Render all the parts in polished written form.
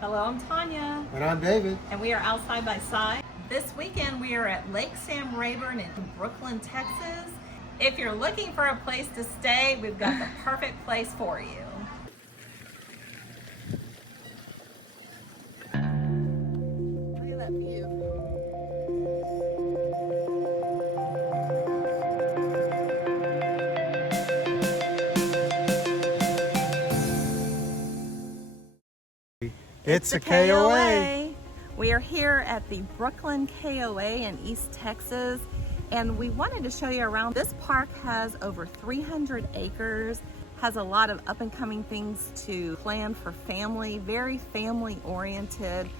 Hello, I'm Tanya. And I'm David. And we are out side by side. This weekend we are at Lake Sam Rayburn in Brookeland, Texas. If you're looking for a place to stay, we've got the perfect place for you. Look at that view. It's a KOA. We are here at the Brookeland KOA in East Texas, and we wanted to show you around. This park has over 300 acres, has a lot of up and coming things to plan for family, very family oriented,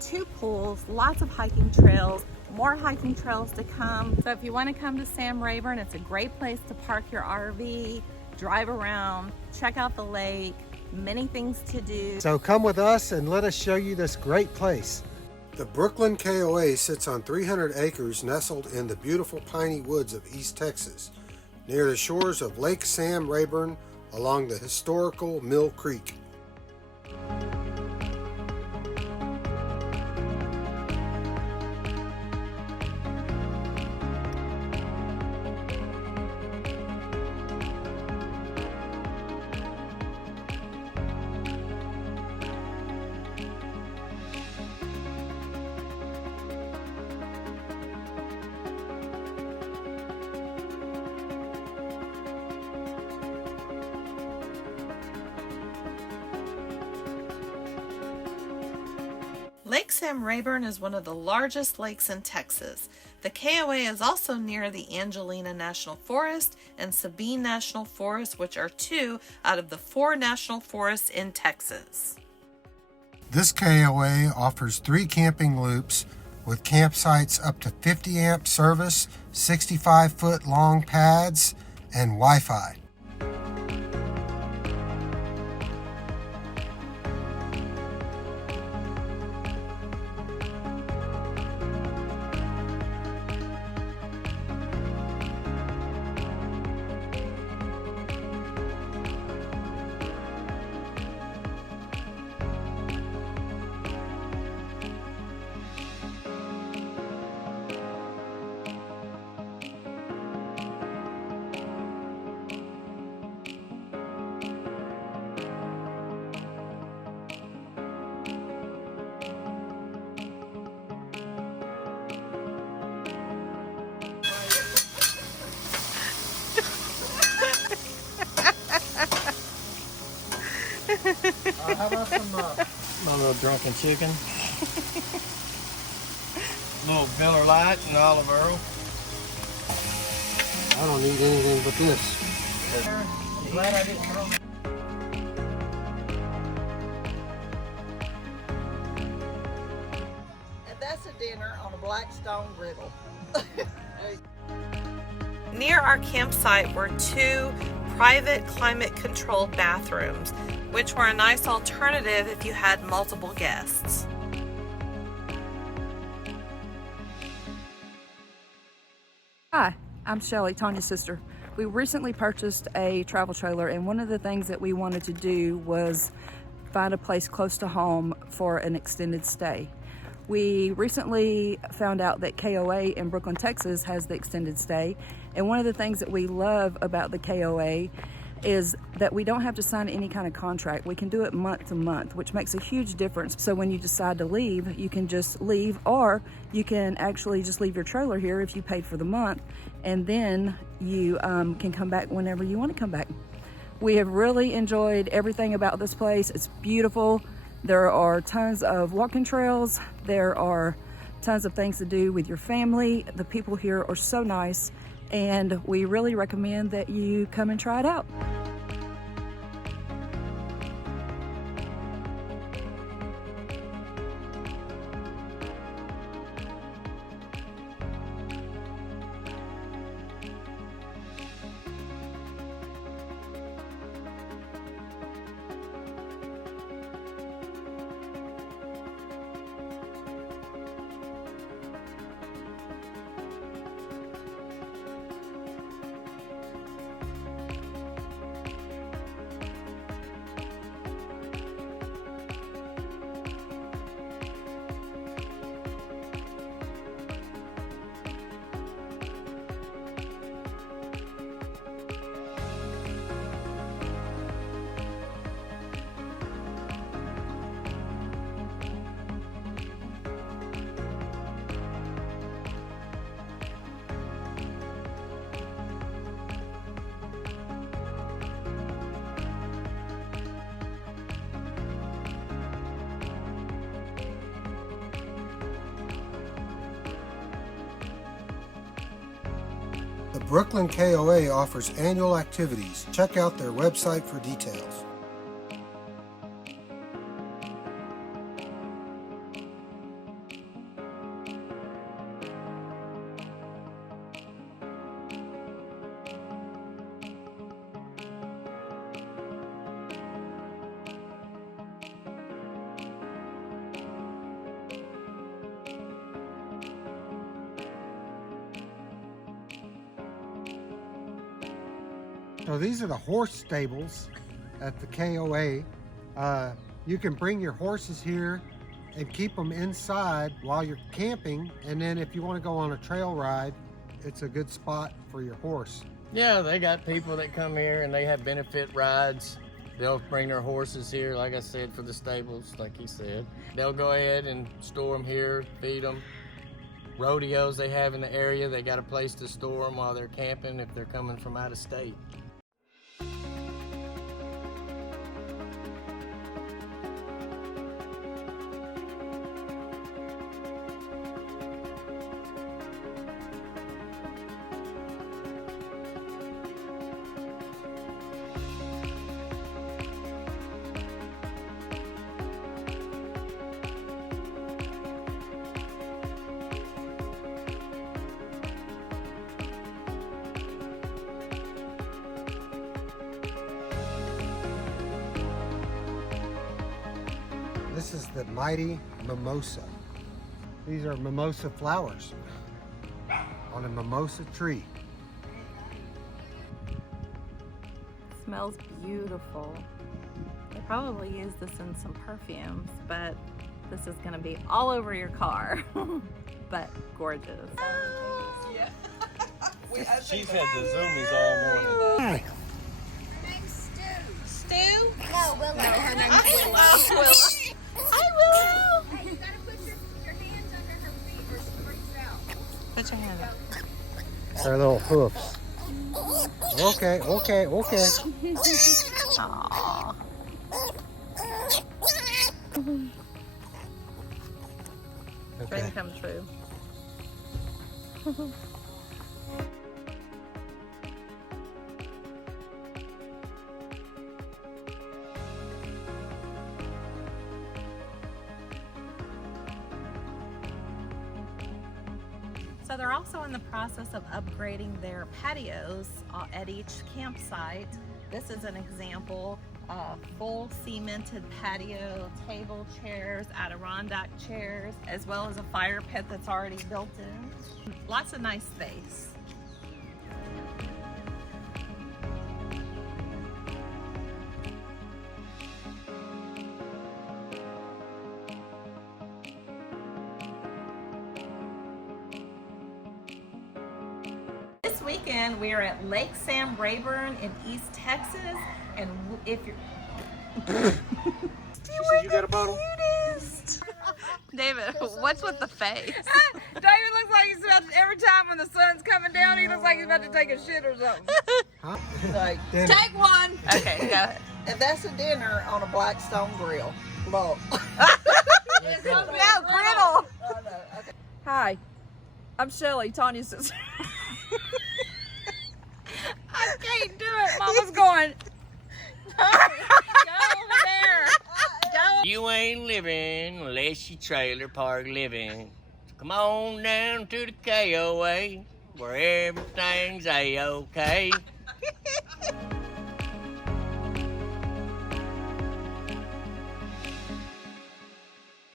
2 pools, lots of hiking trails, more hiking trails to come. So if you want to come to Sam Rayburn, it's a great place to park your RV, drive around, check out the lake, many things to do. So come with us and let us show you this great place. The Brookeland KOA sits on 300 acres nestled in the beautiful piney woods of East Texas, near the shores of Lake Sam Rayburn along the historical Mill Creek. Lake Sam Rayburn is one of the largest lakes in Texas. The KOA is also near the Angelina National Forest and Sabine National Forest, which are 2 out of the 4 national forests in Texas. This KOA offers 3 camping loops with campsites up to 50 amp service, 65-foot long pads, and Wi-Fi. How about some My little drunken chicken. Little Miller Lite and olive oil. I don't need anything but this. I'm glad I didn't throw it. And that's a dinner on a Blackstone griddle. Near our campsite were 2 private climate-controlled bathrooms, which were a nice alternative if you had multiple guests. Hi, I'm Shelly, Tanya's sister. We recently purchased a travel trailer, and one of the things that we wanted to do was find a place close to home for an extended stay. We recently found out that KOA in Brookeland, Texas has the extended stay, and one of the things that we love about the KOA is that we don't have to sign any kind of contract. We can do it month to month, which makes a huge difference. So when you decide to leave, you can just leave, or you can actually just leave your trailer here if you paid for the month, and then you can come back whenever you want to come back. We have really enjoyed everything about this place. It's beautiful. There are tons of walking trails. There are tons of things to do with your family. The people here are so nice, and we really recommend that you come and try it out. Brookeland KOA offers annual activities. Check out their website for details. So these are the horse stables at the KOA. You can bring your horses here and keep them inside while you're camping, and then if you want to go on a trail ride, it's a good spot for your horse. Yeah, they got people that come here and they have benefit rides. They'll bring their horses here, like I said, for the stables, like he said. They'll go ahead and store them here, feed them. Rodeos they have in the area, they got a place to store them while they're camping if they're coming from out of state. This is the mighty mimosa. These are mimosa flowers on a mimosa tree. Smells beautiful. They probably use this in some perfumes, but this is gonna be all over your car. But gorgeous. Yeah. She's had the zoomies all morning. Hi. Stu? No, Willow. No, her name's Willow. Hi, Willow. Hey, you gotta put your hands under her feet or she freaks out. Put your hand up. Their little hoofs. Okay. Aww. Okay. Dream come true. So they're also in the process of upgrading their patios at each campsite. This is an example, full cemented patio, table chairs, Adirondack chairs, as well as a fire pit that's already built in. Lots of nice space. This weekend we are at Lake Sam Rayburn in East Texas, and if you're You got a bottle? David, what's with the face? David looks like he's about to, every time when the sun's coming down, he looks like he's about to take a shit or something. Huh? Like, Take one. Okay, go ahead. and that's a dinner on a Blackstone grill. Look. No, griddle. Oh, no. Okay. Hi, I'm Shelly, Tanya's sister. I can't do it. Mama's going. Go over there. Go. You ain't living unless you trailer park living. So come on down to the KOA where everything's A-OK.